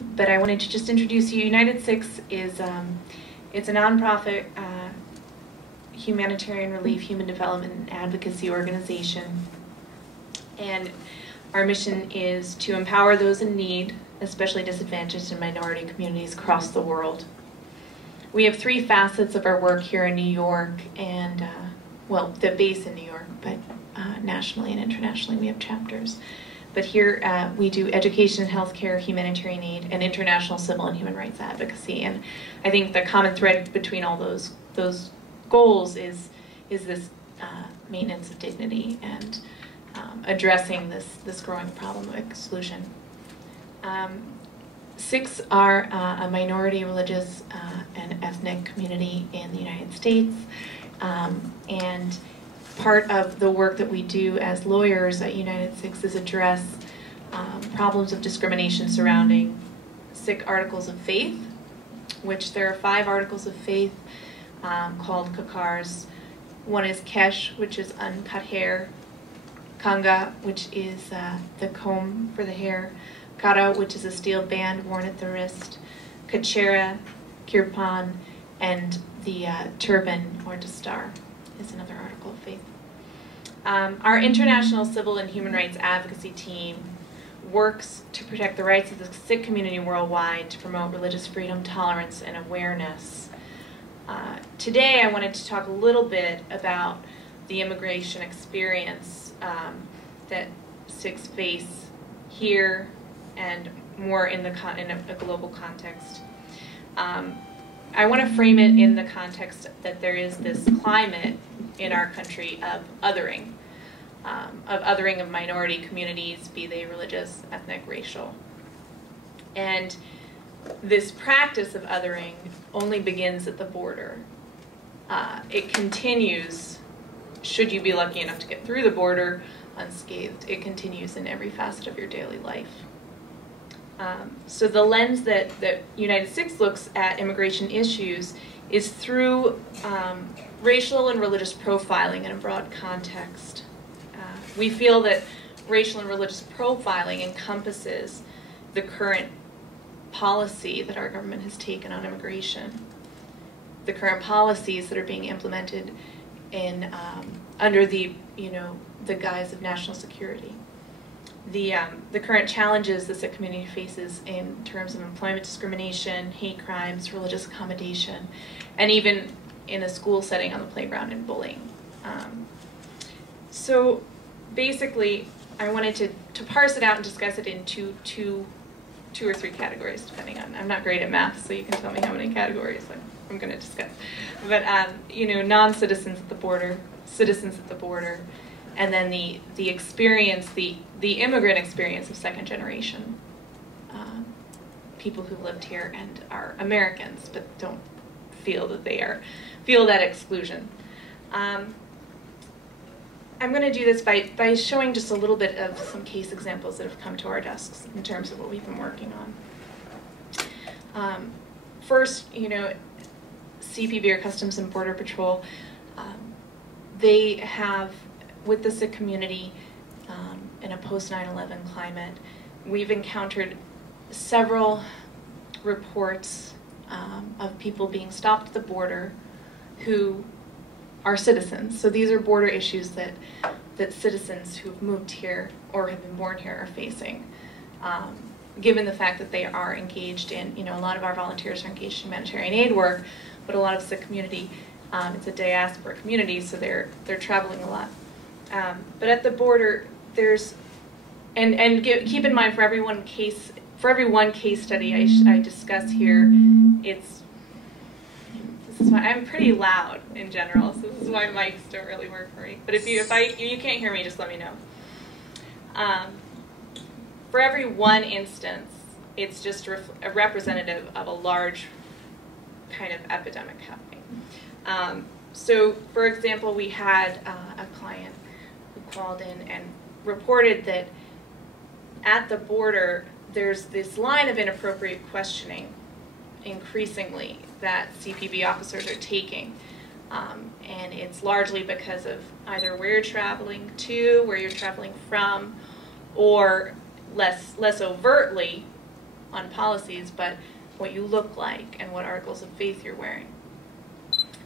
but I wanted to just introduce you. United Sikh is it's a nonprofit humanitarian relief, human development, and advocacy organization. And our mission is to empower those in need, especially disadvantaged and minority communities across the world. We have three facets of our work here in New York, and well, the base in New York, but nationally and internationally we have chapters. But here we do education, healthcare, humanitarian aid, and international civil and human rights advocacy. And I think the common thread between all those goals is this maintenance of dignity and addressing this growing problem of exclusion. Sikhs are a minority religious and ethnic community in the United States, and part of the work that we do as lawyers at United Sikh is address problems of discrimination surrounding Sikh articles of faith, which there are 5 articles of faith called kakars. One is kesh, which is uncut hair, kanga, which is the comb for the hair, kara, which is a steel band worn at the wrist, kachera, kirpan, and the turban or dastar is another article of faith. Our international civil and human rights advocacy team works to protect the rights of the Sikh community worldwide, to promote religious freedom, tolerance, and awareness. Today I wanted to talk a little bit about the immigration experience that Sikhs face here and more in a global context. I want to frame it in the context that there is this climate in our country of othering of minority communities, be they religious, ethnic, racial. And this practice of othering only begins at the border. It continues, should you be lucky enough to get through the border unscathed, it continues in every facet of your daily life. So the lens that United Sikh looks at immigration issues is through racial and religious profiling in a broad context. We feel that racial and religious profiling encompasses the current policy that our government has taken on immigration, the current policies that are being implemented in under the guise of national security. The current challenges the Sikh community faces in terms of employment discrimination, hate crimes, religious accommodation, and even in a school setting on the playground and bullying. So basically, I wanted to parse it out and discuss it in two or three categories, depending on, I'm not great at math, so you can tell me how many categories I'm going to discuss. But non-citizens at the border, citizens at the border, and then the experience, the immigrant experience of second generation people who lived here and are Americans but don't feel that feel that exclusion. I'm going to do this by showing just a little bit of some case examples that have come to our desks in terms of what we've been working on. First, CPB, or Customs and Border Patrol, they have, with the Sikh community in a post 9/11 climate, we've encountered several reports of people being stopped at the border who are citizens. So these are border issues that citizens who've moved here or have been born here are facing. Given the fact that they are engaged in, a lot of our volunteers are engaged in humanitarian aid work, but a lot of Sikh community, it's a diaspora community, so they're traveling a lot. But at the border, there's, keep in mind, for every one case study I discuss here, this is why I'm pretty loud in general, so this is why mics don't really work for me. But if you can't hear me, just let me know. For every one instance, it's just a representative of a large kind of epidemic happening. So, for example, we had a client who called in and reported that at the border, there's this line of inappropriate questioning increasingly that CPB officers are taking. And it's largely because of either where you're traveling to, where you're traveling from, or less overtly, on policies, but what you look like and what articles of faith you're wearing.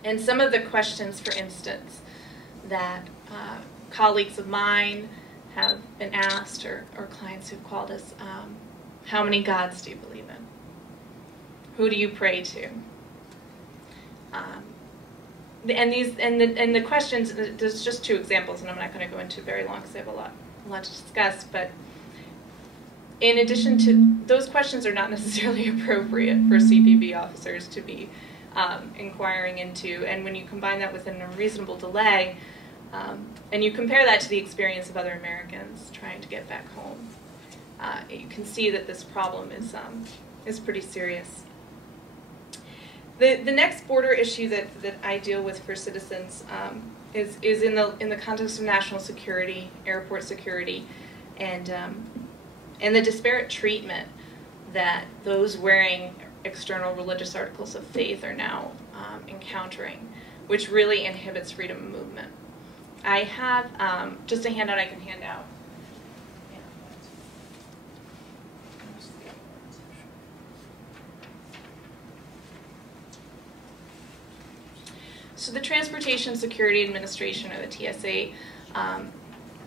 And some of the questions, for instance, that colleagues of mine have been asked, or clients who've called us, how many gods do you believe in? Who do you pray to? And the questions, there's just 2 examples, and I'm not going to go into very long because I have a lot to discuss, but in addition to, those questions are not necessarily appropriate for CPB officers to be inquiring into, and when you combine that with an unreasonable delay, and you compare that to the experience of other Americans trying to get back home, you can see that this problem is pretty serious. The next border issue that I deal with for citizens is in the context of national security, airport security, and the disparate treatment that those wearing external religious articles of faith are now encountering, which really inhibits freedom of movement. I have just a handout I can hand out. So the Transportation Security Administration, or the TSA,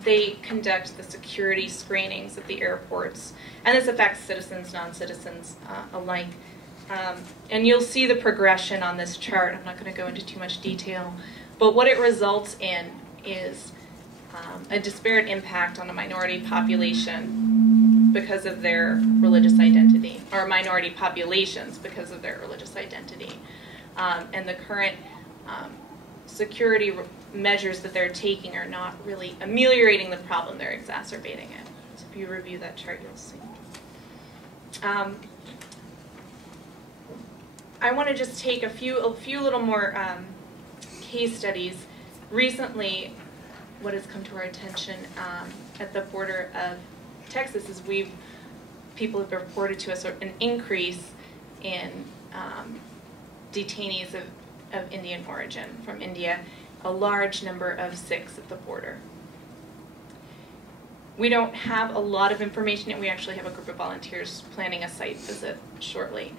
they conduct the security screenings at the airports, and this affects citizens, non-citizens alike. And you'll see the progression on this chart. I'm not going to go into too much detail, but what it results in is a disparate impact on a minority population because of their religious identity, or minority populations because of their religious identity. And the current security measures that they're taking are not really ameliorating the problem, they're exacerbating it. So if you review that chart, you'll see. I want to just take a few little more case studies. Recently, what has come to our attention at the border of Texas is people have reported to us an increase in detainees of Indian origin from India, a large number of Sikhs at the border. We don't have a lot of information yet. We actually have a group of volunteers planning a site visit shortly.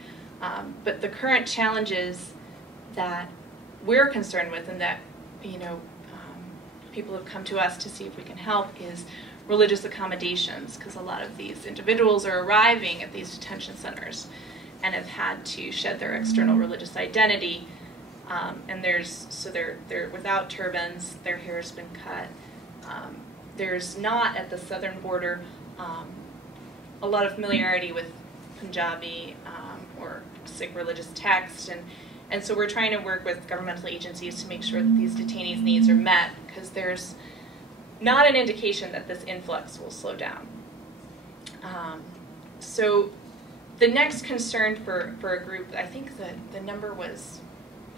But the current challenges that we're concerned with, and that people have come to us to see if we can help, is religious accommodations, because a lot of these individuals are arriving at these detention centers and have had to shed their external religious identity. And they're without turbans, their hair has been cut. There's not, at the southern border, a lot of familiarity with Punjabi or Sikh religious text, and so we're trying to work with governmental agencies to make sure that these detainees' needs are met, because there's not an indication that this influx will slow down. So the next concern for a group, I think the number was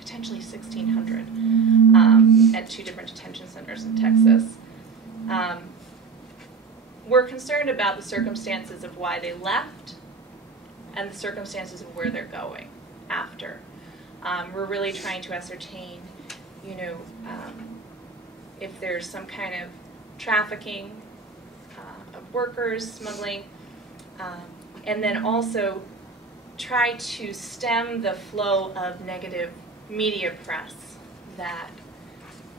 potentially 1,600 at 2 different detention centers in Texas. We're concerned about the circumstances of why they left and the circumstances of where they're going after. We're really trying to ascertain, if there's some kind of trafficking of workers, smuggling, and then also try to stem the flow of negative media press that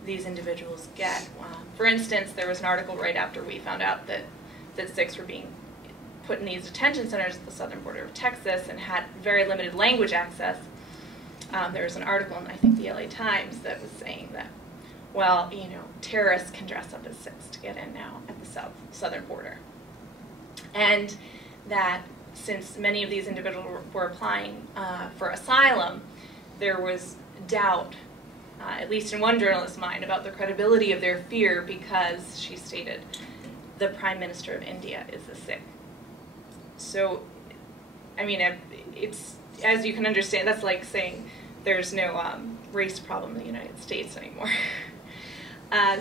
these individuals get. For instance, there was an article right after we found out that Sikhs were being put in these detention centers at the southern border of Texas and had very limited language access. There was an article in, I think, the LA Times that was saying that, well, terrorists can dress up as Sikhs to get in now at the southern border. And that since many of these individuals were applying for asylum, there was doubt, at least in one journalist's mind, about the credibility of their fear because, she stated, the Prime Minister of India is a Sikh. So, I mean, it's, as you can understand, that's like saying there's no race problem in the United States anymore.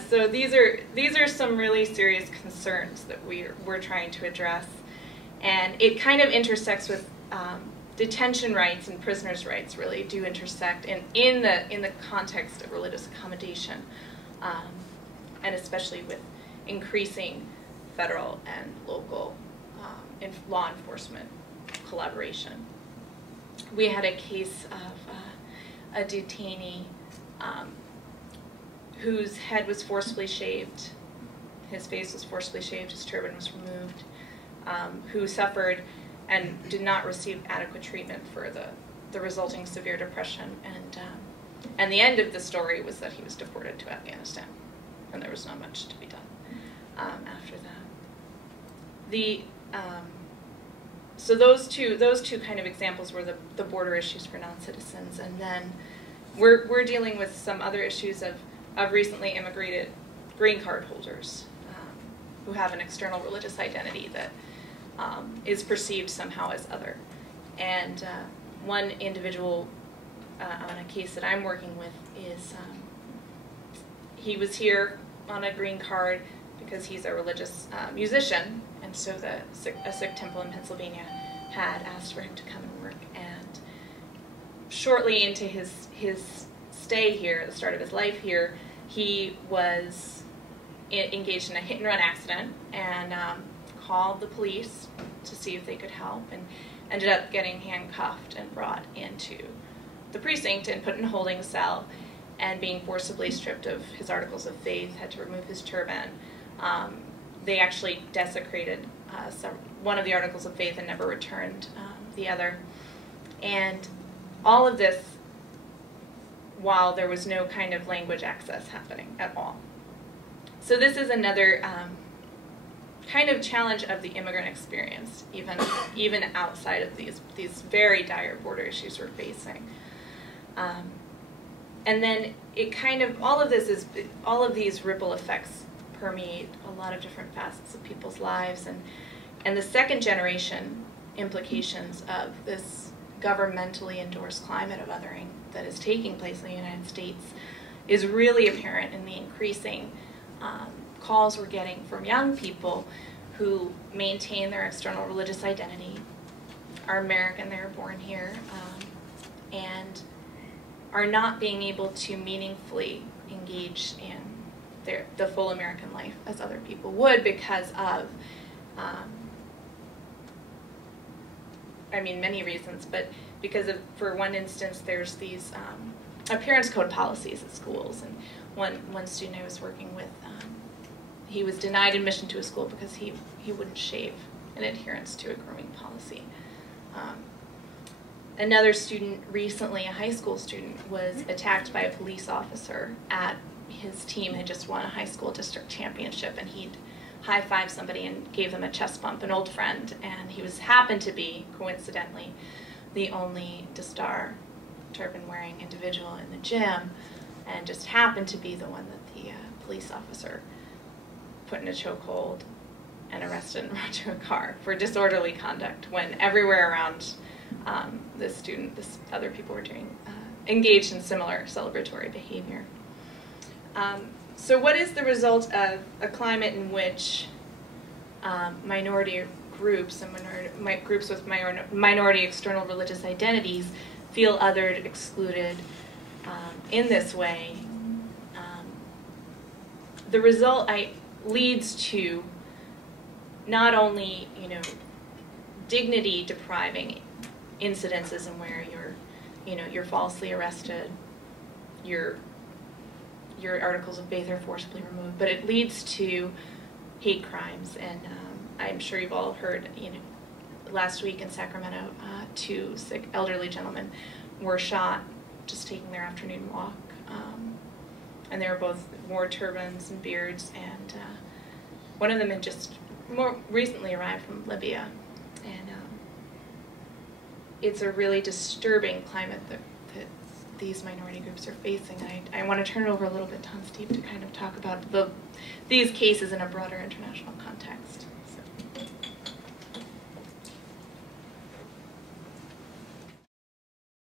So these are some really serious concerns that we're trying to address, and it kind of intersects with detention rights and prisoners' rights. Really do intersect in the context of religious accommodation, and especially with increasing federal and local law enforcement collaboration. We had a case of a detainee whose head was forcibly shaved, his face was forcibly shaved, his turban was removed, who suffered and did not receive adequate treatment for the resulting severe depression. And the end of the story was that he was deported to Afghanistan, and there was not much to be done after that. So those two kind of examples were the border issues for non-citizens, and then we're dealing with some other issues of recently immigrated green card holders who have an external religious identity that is perceived somehow as other. And one individual on a case that I'm working with is he was here on a green card because he's a religious musician, and so a Sikh temple in Pennsylvania had asked for him to come and work. And shortly into his stay here, at the start of his life here, he was engaged in a hit-and-run accident and called the police to see if they could help, and ended up getting handcuffed and brought into the precinct and put in a holding cell and being forcibly stripped of his articles of faith, had to remove his turban. They actually desecrated one of the articles of faith and never returned the other. And all of this while there was no kind of language access happening at all. So this is another kind of challenge of the immigrant experience, even outside of these very dire border issues we're facing. And then it kind of, all of these ripple effects permeate a lot of different facets of people's lives, and the second generation implications of this governmentally endorsed climate of othering that is taking place in the United States is really apparent in the increasing calls we're getting from young people who maintain their external religious identity, are American, they were born here, and are not being able to meaningfully engage in the full American life as other people would because of, many reasons, but because of, for one instance, there's these appearance code policies at schools, and one student I was working with, he was denied admission to a school because he wouldn't shave in adherence to a grooming policy. Another student recently, a high school student, was attacked by a police officer at his team had just won a high school district championship, and he'd high-fived somebody and gave them a chest bump, an old friend, and he happened to be, coincidentally, the only Dastar turban-wearing individual in the gym, and just happened to be the one that the police officer put in a chokehold and arrested and brought to a car for disorderly conduct, when everywhere around this other people were engaged in similar celebratory behavior. So what is the result of a climate in which minority groups and groups with minority external religious identities feel othered, excluded in this way? The result leads to not only dignity depriving incidences in where you're falsely arrested, your articles of faith are forcibly removed, but it leads to hate crimes. And I'm sure you've all heard, last week in Sacramento, 2 Sikh elderly gentlemen were shot just taking their afternoon walk, and they were both wore turbans and beards, and one of them had just more recently arrived from Libya, and it's a really disturbing climate that these minority groups are facing. I want to turn it over a little bit to Hansdeep to kind of talk about these cases in a broader international context.